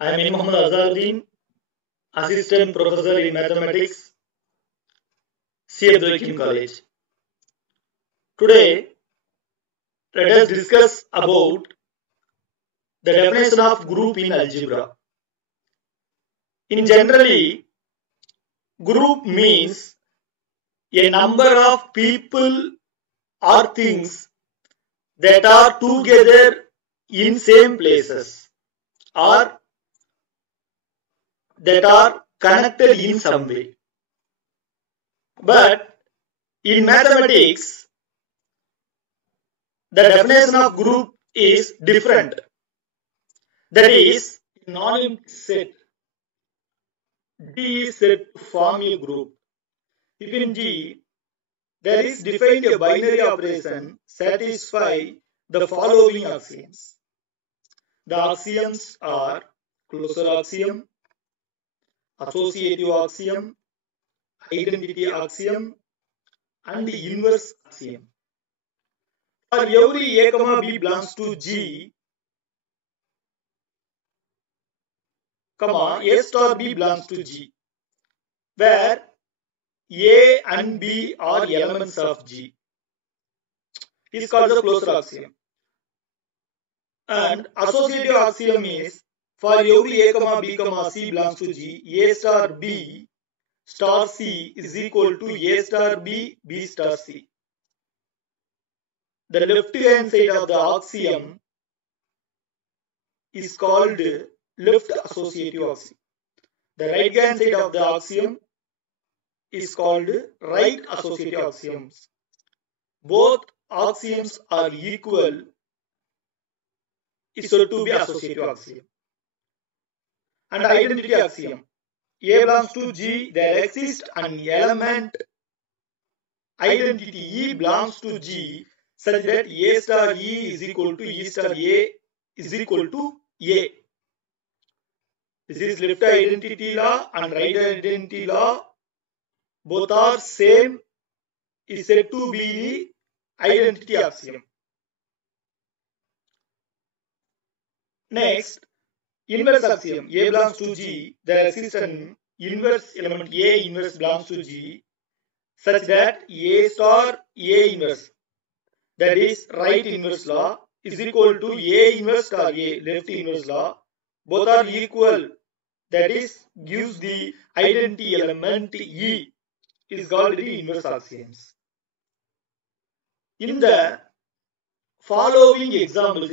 I am N. Muhammad Azharuddin, Assistant Professor in Mathematics, C. Abdul Hakim College. Today, let us discuss about the definition of group in algebra. In generally, group means a number of people or things that are together in same places or that are connected in some way. But in mathematics, the definition of group is different. That is, non-empty set D is said to form a group. If in G there is defined a binary operation satisfy the following axioms. The axioms are closure axiom, associative axiom, identity axiom, and the inverse axiom. For every A, B belongs to G, A star B belongs to G, where A and B are elements of G, is called the closure axiom. And associative axiom is for every A, B, C belongs to G, A star B star C is equal to A star B, B star C. The left hand side of the axiom is called left associative axiom. The right hand side of the axiom is called right associative axioms. Both axioms are equal is said to be associative axiom. And identity axiom. A belongs to G, there exists an element identity E belongs to G such that A star E is equal to E star A is equal to A. This is left identity law and right identity law. Both are same is said to be the identity axiom. Next, inverse axiom. A belongs to G, there exists an inverse element A inverse belongs to G such that A star A inverse, that is right inverse law, is equal to A inverse star A left inverse law. Both are equal, that is gives the identity element E is called the inverse axioms. In the following examples,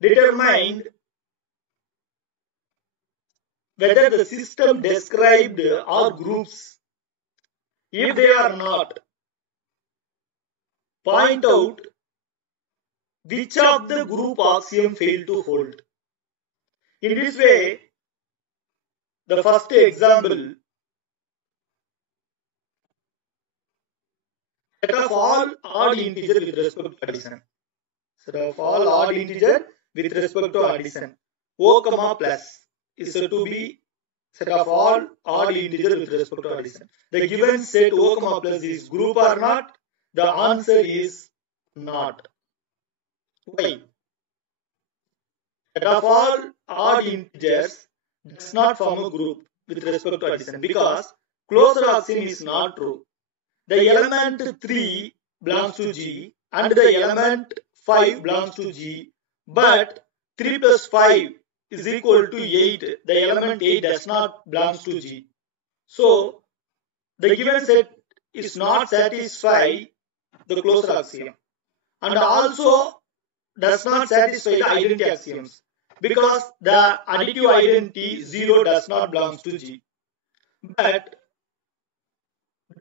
determine whether the system described are groups. If they are not, point out which of the group axiom fail to hold. In this way, the first example, set of all odd integer with respect to addition. Set of all odd integer with respect to addition. O, plus is said to be set of all odd integer with respect to addition. The given set O, plus is group or not? The answer is not. Why? Set of all odd integers does not form a group with respect to addition because closure axiom is not true. The element 3 belongs to G and the element 5 belongs to G, but 3 plus 5 is equal to 8. The element 8 does not belongs to G. So, the given set is not satisfy the closure axiom and also does not satisfy the identity axioms because the additive identity 0 does not belongs to G. But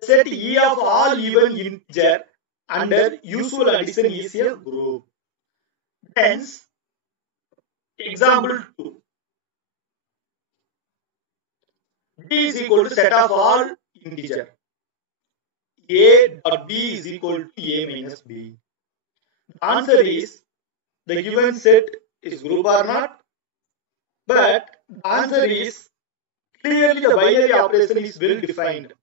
set E of all even integer under usual addition is a group. Hence, example 2. D is equal to set of all integer. A dot B is equal to A minus B. The answer is the given set is group or not, but the answer is clearly the binary operation is well defined.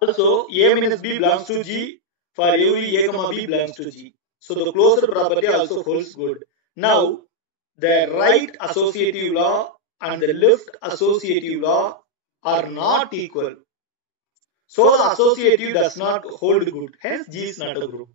Also, A minus B belongs to G for every A, B belongs to G. So the closure property also holds good. Now, the right associative law and the left associative law are not equal. So the associative does not hold good. Hence, G is not a group.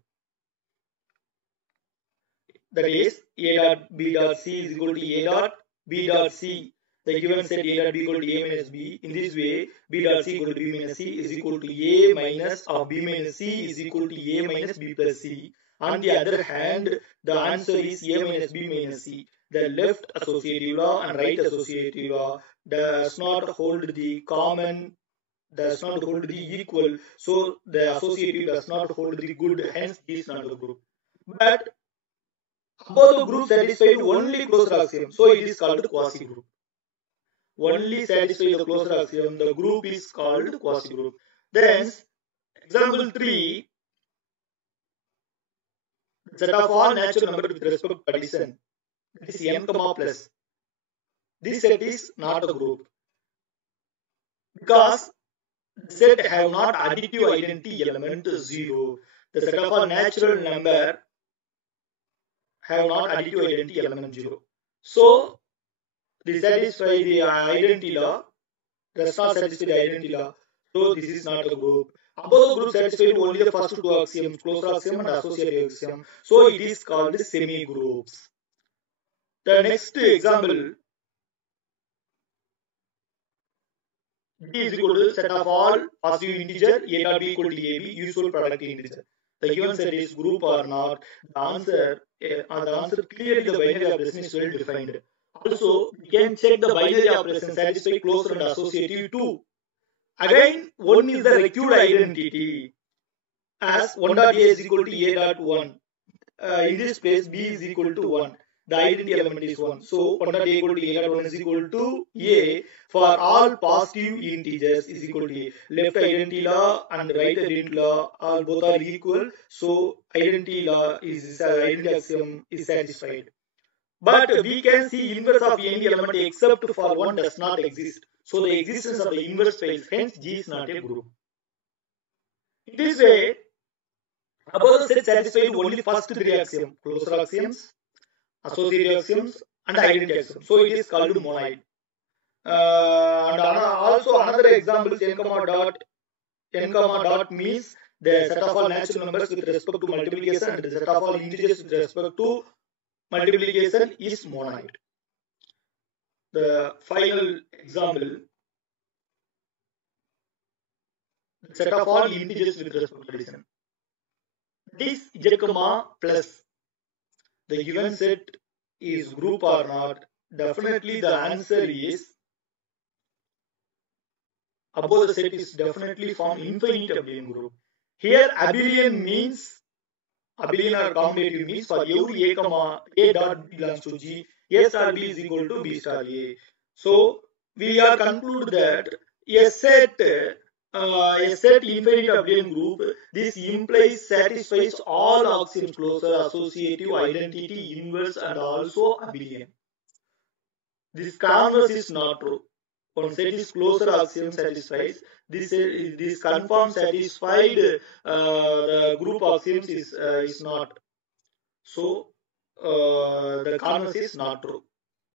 That is, A dot B dot C is equal to A dot B dot C. The given set A dot B equal to A minus B. In this way, B dot C equal to B minus C is equal to A minus of B minus C is equal to A minus B plus C. On the other hand, the answer is A minus B minus C. The left associative law and right associative law does not hold the common, does not hold the equal. So the associative does not hold the good. Hence, is not a group. But both the groups satisfy only closed axiom, so it is called quasi-group. Only satisfy the closed axiom, the group is called quasi-group. Then, example 3, set of all natural numbers with respect to addition, that is n comma plus. This set is not a group because the set have not additive identity element 0. The set of all natural number have not additive identity element 0. So, this satisfy the identity law, does not satisfy the identity law. So this is not a group. Above the group satisfied only the first two axioms, closed axiom and associative axiom. So it is called semi-groups. The next example, D is equal to set of all positive integer, A dot B equal to AB, usual product integer. The given set is group or not. The answer clearly the binary operation is well defined. Also, we can check the binary operation satisfy closed and associative too. Again, 1 is the recued identity as 1 dot A is equal to A dot 1. In this place, B is equal to 1. The identity element is 1. So, 1 dot A equal to A dot 1 is equal to A for all positive integers is equal to A. Left identity law and right identity law all both are equal. So, identity law is identity axiom is satisfied. But we can see inverse of any element except for 1 does not exist. So the existence of the inverse fails. Hence, G is not a group. In this way, above the set satisfied only first three axioms: closure axioms, associative axioms, and identity axiom. So it is called monoid. And also another example, n comma dot means the set of all natural numbers with respect to multiplication and the set of all integers with respect to multiplication is monoid. The final example, set of all integers with respect to addition. This z comma plus, the given set is group or not? Definitely the answer is above the set is definitely form infinite abelian group. Here abelian means, abelian or commutative means for every a dot b belongs to G, A star B is equal to B star A. So we are conclude that a set infinite abelian group, this implies satisfies all axioms, closure, associative, identity, inverse, and also abelian. This converse is not true. One set is closure axiom satisfies. This confirm satisfied the group axioms is not. So the converse is not true.